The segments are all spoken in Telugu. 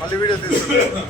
మళ్ళీ వీడియో తీస్తున్నారు.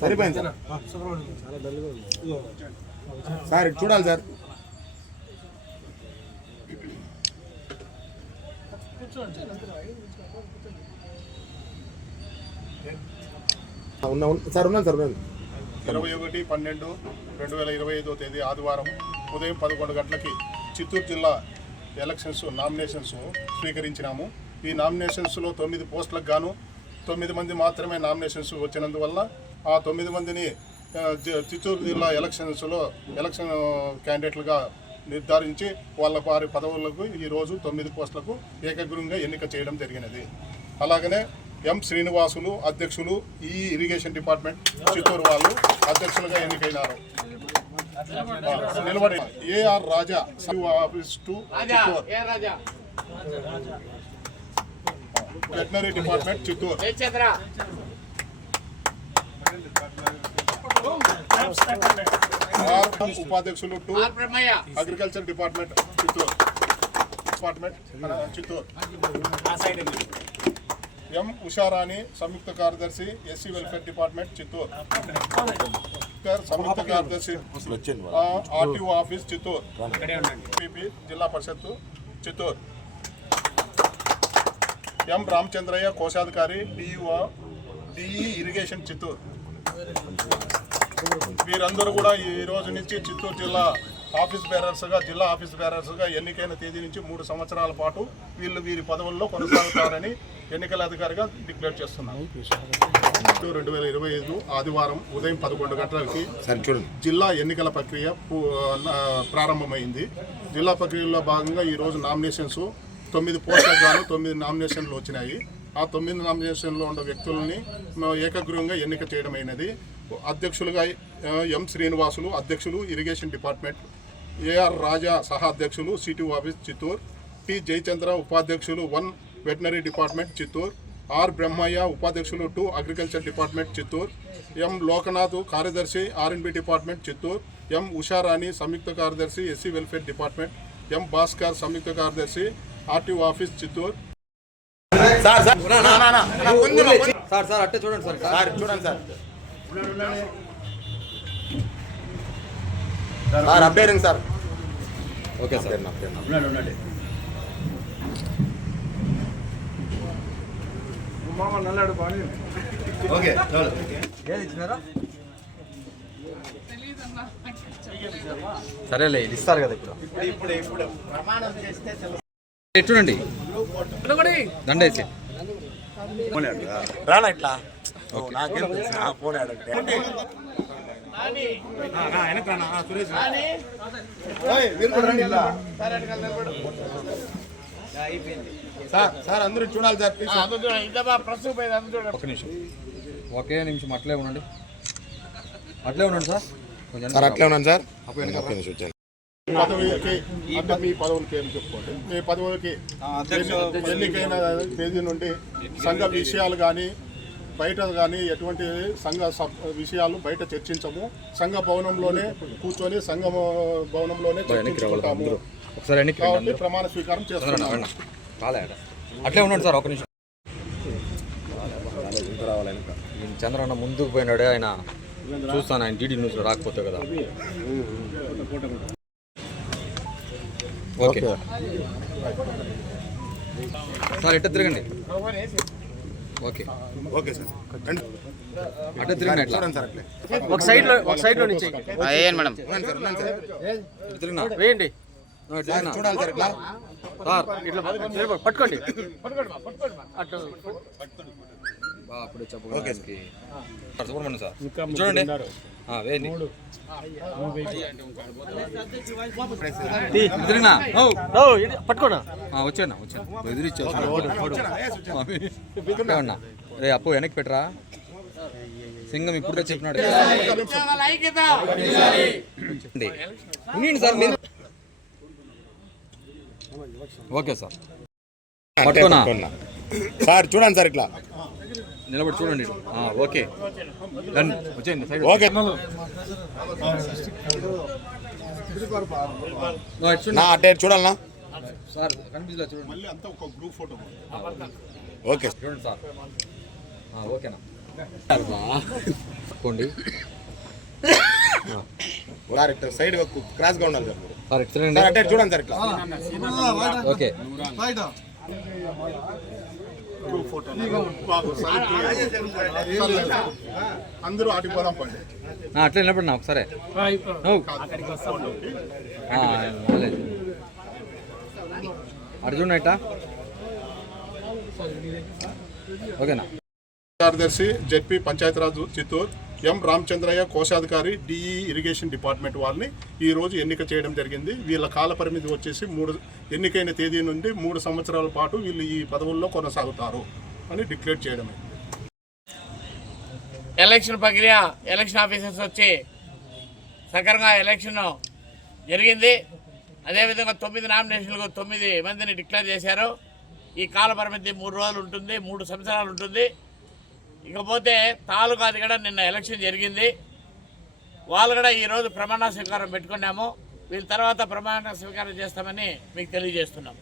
సరిపోయింది సార్ చూడాలి సార్ సార్ ఉన్నాను సార్ 21/12/2025 తేదీ ఆదివారం ఉదయం 11 గంటలకి చిత్తూరు జిల్లా ఎలక్షన్స్ నామినేషన్స్ స్వీకరించినాము. ఈ నామినేషన్స్లో 9 పోస్టులకు గాను 9 మంది మాత్రమే నామినేషన్స్ వచ్చినందువల్ల ఆ 9 మందిని చిత్తూరు జిల్లా ఎలక్షన్స్లో ఎలక్షన్ క్యాండిడేట్లుగా నిర్ధారించి వారి పదవులకు ఈరోజు 9 పోస్టులకు ఏకగ్రీవంగా ఎన్నిక చేయడం జరిగినది. అలాగనే ఎం శ్రీనివాసులు అధ్యక్షులు ఈ ఇరిగేషన్ డిపార్ట్మెంట్ చిత్తూరు వాళ్ళు అధ్యక్షులుగా ఎన్నికైనారు. నిలబడి ఏఆర్ రాజా ఆఫీస్ టు చిత్తూరు వెటనరీ డిపార్ట్మెంట్ చిత్తూరు ఉపాధ్యక్షులు two agriculture department Chittoor M Usharani సంయుక్త కార్యదర్శి ఎస్సీ వెల్ఫేర్ డిపార్ట్మెంట్ చిత్తూరు సంయుక్త కార్యదర్శి ఆర్టీఓ ఆఫీస్ చిత్తూరు పిపి జిల్లా పరిషత్తు చిత్తూరు ఎం రామచంద్రయ్య కోశాధికారి డిఈఓ డిఈ ఇరిగేషన్ చిత్తూరు. వీరందరూ కూడా ఈ రోజు నుంచి చిత్తూరు జిల్లా జిల్లా ఆఫీస్ బేరర్స్గా ఎన్నికైన తేదీ నుంచి 3 సంవత్సరాల పాటు వీరి పదవుల్లో కొనసాగుతారని ఎన్నికల అధికారిగా డిక్లేర్ చేస్తున్నారు. 2025 ఆదివారం ఉదయం 11 గంటలకి జిల్లా ఎన్నికల ప్రక్రియ ప్రారంభమైంది. జిల్లా ప్రక్రియలో భాగంగా ఈరోజు నామినేషన్స్ 9 పోస్టులకు గాను 9 నామినేషన్లు వచ్చినాయి. ఆ 9 నామినేషన్లో ఉన్న వ్యక్తులని ఏకగ్రీవంగా ఎన్నిక చేయడం అయినది. అధ్యక్షులుగా ఎం శ్రీనివాసులు అధ్యక్షులు irrigation department, AR R Raja అధ్యక్షులు CTO office Chittoor, T Jayachandra ఉపాధ్యక్షులు 1 veterinary department Chittoor, R Brahmaiah ఉపాధ్యక్షులు 2 agriculture department Chittoor, M Lokanath కార్యదర్శి RNB department Chittoor, M Usharani సంయుక్త కార్యదర్శి SC welfare department, M Bhaskar సంయుక్త కార్యదర్శి ఆర్టీఓ ఆఫీస్ చిత్తూరు. అట్టే చూడండి సార్ చూడండి సార్ అప్డేరింగ్ సార్. ఓకే సార్ నల్లాడు బాగా ఓకే సరేలే ఇది ఇస్తారు కదా ఇప్పుడు చూడండి దండేసి రానా ఇట్లా నాకేం ఫోన్ సార్ అందరూ చూడాలి సార్. ఒక నిమిషం ఒకే నిమిషం అట్లే ఉండండి సార్. కొంచెం అట్లే ఉన్నాను సార్. పదవికి అంటే మీ పదవులకి ఏం చెప్పుకోండి. మీ పదవులకి ఎన్నికైన తేదీ నుండి సంఘ విషయాలు కానీ బయట కానీ ఎటువంటి సంఘ విషయాలు బయట చర్చించము. సంఘ భవనంలోనే కూర్చొని సంఘ భవనంలోనే చర్చించుకుంటాము. కాబట్టి ప్రమాణ స్వీకారం చేస్తున్నాము. అట్లే ఉండండి సార్, ఒక నిమిషం. ఈయన చంద్రన్న ముందుకు పోయినాడే, ఆయన చూస్తాను ఆయన డీడీ న్యూస్లో రాకపోతే కదా. ఓకే సార్, ఎట్ట తిరగండి. ఓకే ఓకే సార్, అట్ట తిరగండి. ఎట్లా ఒక సైడ్ లో నుంచి మేడం తిరిగినా వేయండి. చూడాలి సార్ ఇట్లా. సార్ ఇట్లా పట్టుకోండి. అటు అప్పుడే చెప్పండి సుబ్రహ్మణ్యం సార్, చూడండి. వేయండి. తిరిగినా పట్టుకోనా వచ్చాను ఎదురిచ్చేస్తున్నా. రే అప్పు వెనక్కి పెట్టరా, సింగం ఇప్పుడే చెప్పినాడు. ఉండండి సార్ మీరు. ఓకే సార్, పట్టుకోనా సార్ చూడండి సార్ ఇట్లా. నిలబడి చూడండి. ఓకే వచ్చేయండి సైడ్. ఓకే నా అటే చూడాలనా సార్, కనిపిస్తుందా చూడండి. మళ్ళీ అంతా ఒక గ్రూప్ ఫోటో. ఓకే చూడండి సార్. ఓకేనా తప్పండి సార్ ఇట్లా సైడ్ క్రాస్ గా ఉండాలి సార్. సార్ ఇటు తిరగండి. సార్ అటే చూడండి సార్ ఇట్లా. ఓకే గ్రూప్ ఫోటో అందరూ ఆటికి పోదాం పండి. అట్లా నిలబడినా ఒకసారి. అర్జున్ ఎట్టా ఓకేనా. కార్యదర్శి జెడ్పీ పంచాయతీరాజ్ చిత్తూరు ఎం రామచంద్రయ్య కోశాధికారి డిఈ ఇరిగేషన్ డిపార్ట్మెంట్ వాళ్ళని ఈరోజు ఎన్నిక చేయడం జరిగింది. వీళ్ళ కాల పరిమితి వచ్చేసి ఎన్నికైన తేదీ నుండి 3 సంవత్సరాల పాటు వీళ్ళు ఈ పదవుల్లో కొనసాగుతారు అని డిక్లేర్ చేయడమే. ఎలక్షన్ ప్రక్రియ ఎలక్షన్ ఆఫీసర్స్ వచ్చి సక్రమంగా ఎలక్షన్ జరిగింది. అదేవిధంగా 9 నామినేషన్లకు 9 మందిని డిక్లేర్ చేశారు. ఈ కాల పరిమితి 3 రోజులు ఉంటుంది, 3 సంవత్సరాలు ఉంటుంది. ఇకపోతే తాలూకాది కూడా నిన్న ఎలక్షన్ జరిగింది. వాళ్ళు కూడా ఈరోజు ప్రమాణ స్వీకారం పెట్టుకున్నాము. వీళ్ళ తర్వాత ప్రమాణ స్వీకారం చేస్తామని మీకు తెలియజేస్తున్నాము.